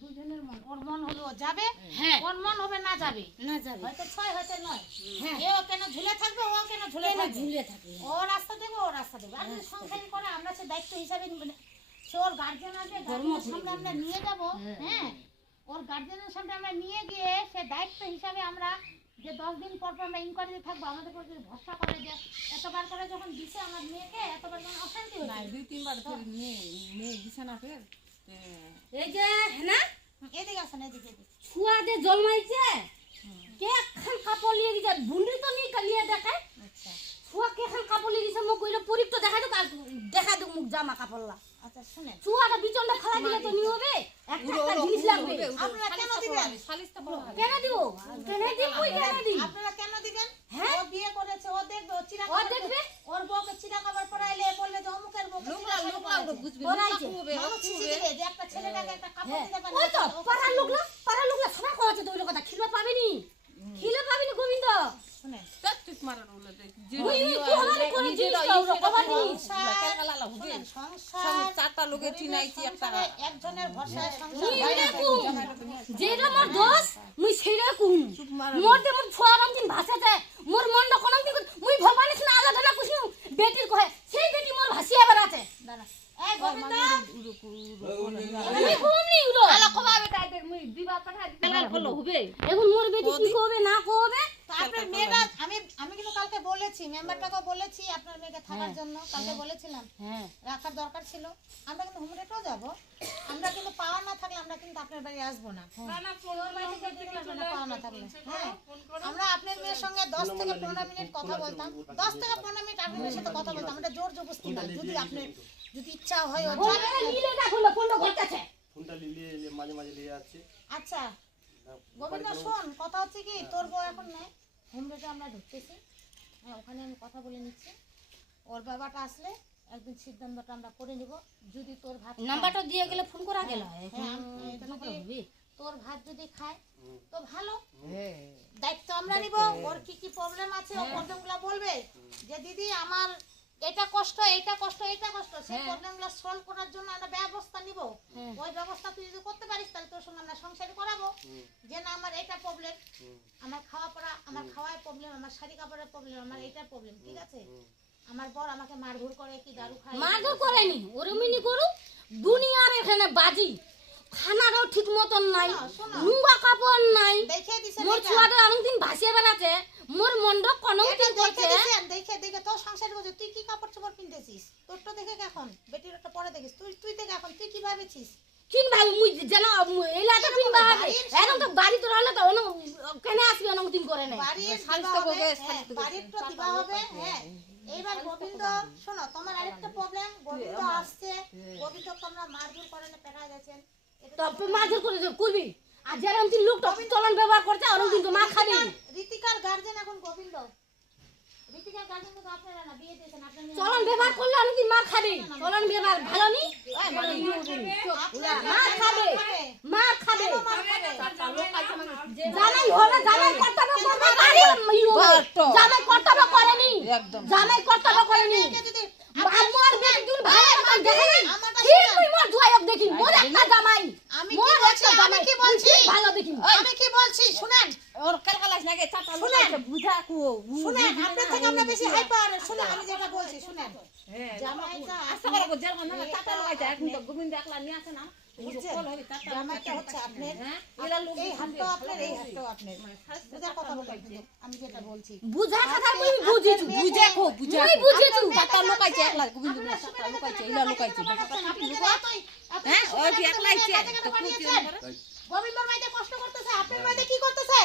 দুজনের মন, ওর মন হলো ও যাবে, হ্যাঁ ওর মন হবে না যাবে, না যাবে হয়তো 6 হয়তো 9, হ্যাঁ এও কেন ঝুলে থাকবে, ও কেন ঝুলে কেন থাকবে, ঝুলে থাকে ও রাস্তা দেবে, ও রাস্তা দেবে। আর যদি সংসারী করে আমরা সে দায়িত্ব হিসাবে মানে সে ওর গার্জেন আসবে, গার্জেনের সামনে আমরা নিয়ে যাব, হ্যাঁ ওর গার্জেনের সামনে আমরা নিয়ে গিয়ে সে দায়িত্ব হিসাবে আমরা যে 10 দিন পর পর আমরা ইনকোয়ারিতে থাকবো, আমাদের উপর যদি ভরসা করে যে এতবার করে যখন দিছে আমার মেয়েকে, এতবার যখন অশান্তি না হচ্ছে, 2-3 বার ফের নিয়ে দিছে না ফের এই যে না এদিকে আসেন, এদিকে ছুয়া যে জন্মাইছে কে খান কাপড় লিয়ে দিছে বুন্ডি তো নি কালিয়ে দেখায় আচ্ছা ছুয়া কে খান কাপড় লিয়ে দিছে মুখ কইলে পরিপ তো দেখা দাও দেখা দাও মুখ জামা কাপড়লা আচ্ছা শুনেন, ছুয়াটা বিচনটা খালা দিলে তো নি হবে একটা জিনিস লাগবে আপনারা কেন দিবেন, সালিশটা বড় কেন দিব কেন দিব কই কেন দিব আপনারা কেন দিবেন, হ্যাঁ? ও বিয়ে করেছে, ও দেখবে, ও চিরা ও কাপড় দেখবে? ওর বউকে চিরা কাপড় পরাইলে বলবে যে অমুকের বউকে চিরা কাপড় লোকলা পরাইছে। বুঝবে পরাইছে। হবে মানুষ শিখিয়ে দিবে যে একটা ছেলেটাকে একটা কাপড় হ্যাঁ দিতে পারে, ওই তো পাড়ার লোকলা সবাই কইছে তো ওই কথা খিলবা পাবেনি গোবিন্দ শুনেন, চুপ মারার বলে যে ওই তুই আমারে করে জিনিস কাউরে কবার জিনিস কালকালা হবে শুনেন, সংসার চারটা লোকের চিনাইছি একটা সংসারে একজনের ভরসায় সংসার মুই হয় না। দেখুম যেটা মোর দোষ মুই সেইটা কুম চুপ মারা মোর দে মোর ছুয়ারাম দিন ভাষা যায় মোর মন না কোন দিন মুই ভগবানের না আলাদা না কুছু বেটির কহে সেই বেটি মোর ভাসিয়া বেড়াতে দাঁড়া, এই গোবিন্দ, আমি কুমনি উড়ো কালা কবাবে তাইদের মুই দিবা পাঠা দিলা করলো হবে এখন মোর বেটি কি করবে না করবে তো আপনার মেয়েটা আমি কিন্তু কালকে বলেছি, মেম্বারটাকে বলেছি আপনার মেয়েকে থাকার জন্য, কালকে বলেছিলাম হ্যাঁ রাখার দরকার ছিল। আমরা কিন্তু হোমরেটেও যাব, আমরা কিন্তু পাওয়া না থাকলে আমরা কিন্তু আপনার বাড়ি আসবো না, ওর বাড়ি থেকে দিতে পারবে না পাওয়া না থাকলে। হ্যাঁ আমরা আপনার মেয়ের সঙ্গে 10 থেকে 15 মিনিট কথা বলতাম, 10 থেকে 15 মিনিট আপনার মেয়ের সাথে কথা বলতাম, আমরা জোর জবরদস্তি না, যদি ইচ্ছা হয় ও ওরে নিলে দেখো না কোন ঘরটাছে ফোনটা নিয়ে মাঝে মাঝে নিয়ে যাচ্ছে। আচ্ছা গোবিন্দ শোন, কথা হচ্ছে কি তোর বউ এখন নেই, হোমরেটে আমরা ঢুকতেছি, হ্যাঁ ওখানে আমি কথা বলে নিচ্ছি, ওর বাবাটা আসলে একদিন সিদ্ধান্তটা আমরা করে নিব। যদি তোর ভাত নাম্বারটা দিয়ে গেলে ফোন করা গেল হ্যাঁ, যদি তোর ভাত যদি খায় তো ভালো, দায়িত্ব আমরা নিব, ওর কি কি প্রবলেম আছে ও প্রবলেমগুলো বলবে যে দিদি আমার এটা কষ্ট এইটা কষ্ট এইটা কষ্ট, সেই প্রবলেমগুলো সলভ করার জন্য আমরা ব্যবস্থা নিব। ওই ব্যবস্থা তুই যদি করতে পারিস তাহলে তোর সঙ্গে আমরা সংসারী করাবো, যে না আমার এটা প্রবলেম, আমার খাওয়া পড়া, আমার খাওয়ার প্রবলেম, আমার শাড়ি কাপড়ের প্রবলেম, আমার এইটা প্রবলেম, ঠিক আছে, আমার বর আমাকে মারধর করে কি দারু খায়, মারধর করেনি ওরমিনি করু দুনিয়ার এখানে বাজি খানারও ঠিক মতন নাই লুঙ্গা কাপড় নাই দেখে দিছে মোর ছুয়াটা অনেকদিন ভাসিয়ে বেড়াচ্ছে মোর মন্ডপ কোনদিন করছে দেখে তোর সংসারী করছে, তুই কি কাপড় চোপড় কিনতেছিস, তোরটা দেখে এখন বেটির একটা পরে দেখিস, তুই দেখে এখন তুই কি ভাবেছিস, কিন ভাই মুই জানা এলাকা কিন ভাবে এখন তো বাড়ি তো হলে তো কেন আসবি অনেকদিন করে নাই বাড়ির তো দিবা হবে। হ্যাঁ এইবার গোবিন্দ শোনো, তোমার আরেকটা প্রবলেম, গোবিন্দ আসছে, গোবিন্দ তোমরা মারধর করে না পেটা গেছেন, তো মারধর করে করবি আর যেরকম তুই লোকটা চলন ব্যবহার করছে অনেকদিন তো মার খাবি রীতিকার গার্জেন এখন গোবিন্দ, রীতিকার গার্জেন তো আপনারা না বিয়ে দিয়েছেন, আপনারা চলন ব্যবহার করলে অনেকদিন মার খাবি চলন ব্যবহার ভালো নি মার খাবে মার খাবে জামাই হবে জামাই কর্তব্য করবে বাড়ি জামাই কর্তব্য করেনি জামাই কর্তব্য করেনি আমার বেটি তুই ভালো মতন দেখে নাই ঠিক তুই মোর জুয়াইক দেখি মোর একটা জামাই আমি কি বলছি ভালো দেখি আমি কি বলছি শুনেন, ওর কালকালাস নাকি চারটা লোক আছে বুঝা কো শুনেন আপনার থেকে আমরা বেশি হাইপার, শুনেন আমি যেটা বলছি শুনেন, জামাইটা আশা করে গো যেরকম না চারটা লোক আছে এখন তো গোবিন্দ একলা নিয়ে আসে না জামাইটা হচ্ছে আপনার, এই হাতটাও আপনার, এই হাতটাও আপনার, বুঝার কথা বলবেন আমি যেটা বলছি, বুঝা কথা তুই বুঝিছু বুঝা কো বুঝা তুই বুঝিছু চারটা লোক আছে একলা গোবিন্দ না চারটা লোক আছে ইলা লোক আছে হ্যাঁ ওই কি একলা আছে তো কুতি গোবিন্দর মাইতে কষ্ট করতেছে, আপনার মাইতে কি করতেছে,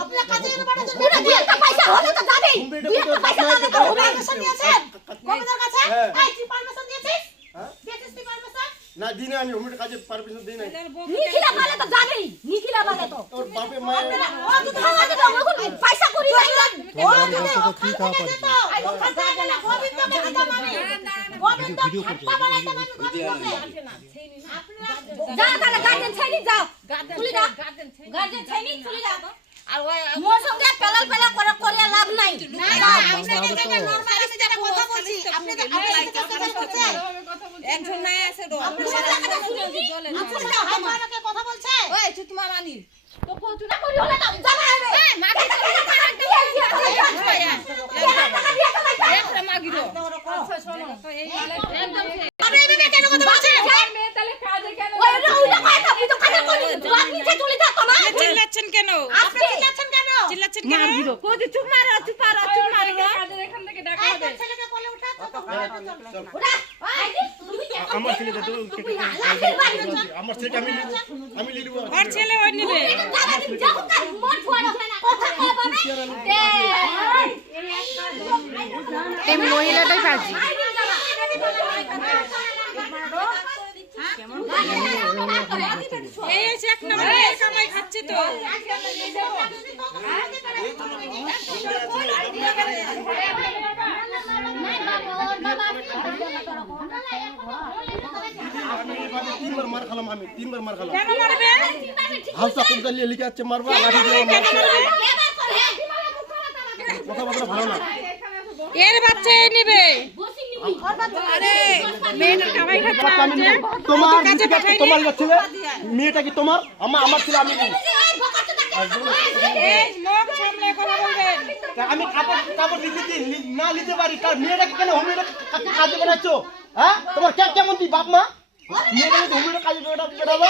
আপনারা কাজে এনে পাঠাতে ওটা দিয়ে একটা পয়সা হলে তো যাবে তুই একটা পয়সা দিলে তো হবে পারমিশন দিয়েছেন গোবিন্দর কাছে, এই তুই পারমিশন দিয়েছিস, দিয়েছিস তুই পারমিশন না দিনে আমি হোমের কাজে পারমিশন দিই নাই। নিখিলা বলে তো যাবেই নিখিলা বলে তো ওর বাপে মায়ের ও তো খাওয়া দিতে ওরকম পয়সা করি নাই ও যদি ওখান থেকে যেত আর ওখান থেকে গেলে গোবিন্দকে দিতাম আমি, গোবিন্দ হাতটা বাড়াইতাম আমি গোবিন্দকে, যা তাহলে গার্ডেন ছেড়ে যাও চলে যা গার্ডেন ছেড়ে চলে যা আর ওই মোর সঙ্গে পেলাল পেলা করে করে লাভ নাই না আপনাদের থেকে নরমালি যেটা কথা বলছি, আপনাদের কথা বলছেন, একজন নাই আছে আপনাদের কথা বলছি, কথা বলছে আছে তোমার আনি তো ফতুনা করি হলে না জামাই হবে মাটি একটা মাগিরো আচ্ছা শোনো তো এই একদম আরে এভাবে কেন কথা বলছে মেয়ে তাহলে কাজে কেন ওইটা কয় না তুই তো কাজে করি বাপ নিচে চলে যা তো না চিল্লাচ্ছেন কেন আপনি চিল্লাচ্ছেন কেন চিল্লাচ্ছেন কেন মাগিরো কই চুপ মারো কাজে এখান থেকে ডাকা এই হবে তোর ছেলেকে কোলে উঠা তো ওরা আই দি তুমি আমার ছেলেকে তো আমার ছেলেকে আমি নিয়ে নেবো ওর ছেলে ওই নেবে যাও কাজ মন ফুয়ানো কথা কয় বাবা এই মহিলাটাই পাজি এই এসে এক নম্বরে কামাই খাচ্ছে তো তিনবার মার খেলাম আমি তিনবার মার খেলাম কেন মারবে হালসা কুমটা নিয়ে লিখে যাচ্ছে মারবা লাঠি দিয়ে মারছে কথাবার্তা ভালো না এর বাচ্চা এই নেবে আরে মেয়েটার কামাই খাচ্ছে তোমার তোমার ছেলে মেয়েটা কি তোমার আমার ছেলে আমি নেই এই মুখ সামলে কথা বলবেন আমি কাপড় না নিতে পারি তার মেয়েটাকে কেন হোমিটা কাজে বেড়াচ্ছ হ্যাঁ তোমার কেমন তুই বাপ মা মেয়েটাকে হোমিটা কাজে বেড়াবো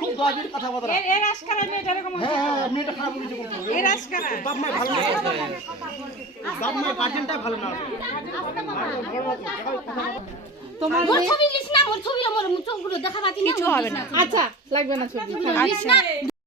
খুব গভীর কথা বলা এর আজকাল মেয়েটা এরকম হ্যাঁ মেয়েটা খারাপ কিছু করতে হবে এর আজকাল বাপ মা ভালো না বাপ মা গার্জেনটা ভালো না তোমার ছবি লিস না মোর ছবি আমার মুখ গুলো দেখা পাচ্ছি না কিছু হবে না। আচ্ছা লাগবে না ছবি লিস না